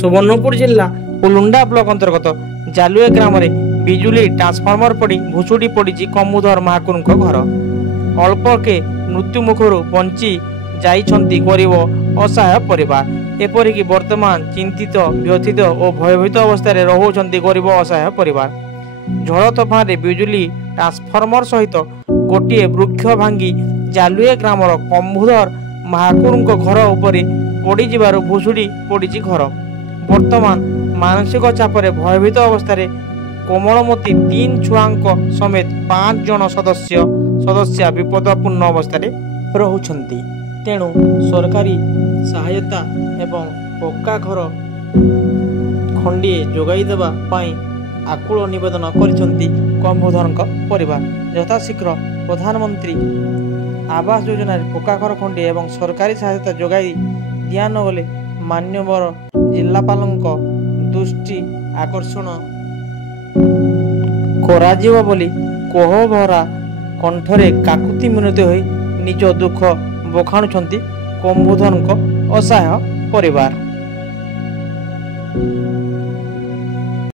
सुवर्णपुर जिला उलुंडा ब्लॉक अंतर्गत जालुए ग्राम में बिजुली ट्रांसफॉर्मर पड़ी भुशुड़ी पड़ी कमुधर महाकुर घर अल्प के मृत्यु मुखर बंची जाइछंती गरीब असहाय परिवार एपरिक वर्तमान चिंतित व्यथित और भयभीत अवस्था रहुछंती गरीब असहाय परिवार। झड़ तोफान बिजुली ट्रांसफॉर्मर सहित गोटे वृक्ष भांगी जालुए ग्रामर कम्बुधर महाकुर घर उपरे पड़ भुशुड़ी पड़ी घर। वर्तमान मानसिक चापर भयभीत अवस्था कोमलमती 3 छुआंक समेत 5 जन सदस्य विपदपूर्ण अवस्था रहुछंती। तेणु सरकारी सहायता एवं पक्का घर खंडिए जोगाई देबा पाई आकुल निवेदन करिसंती कम्बुधर परिवार। यथाशीघ्र प्रधानमंत्री आवास योजना पक्का घर खंडिए एवं सरकारी सहायता जोगाई दिया न गले मान्यवर जिलापाल दृष्टि आकर्षण कराजिव बोली कोहभरा कंठरे काकुति मिनति होई निज दुख बखाणुछंती कम्बुधर असहाय परिवार।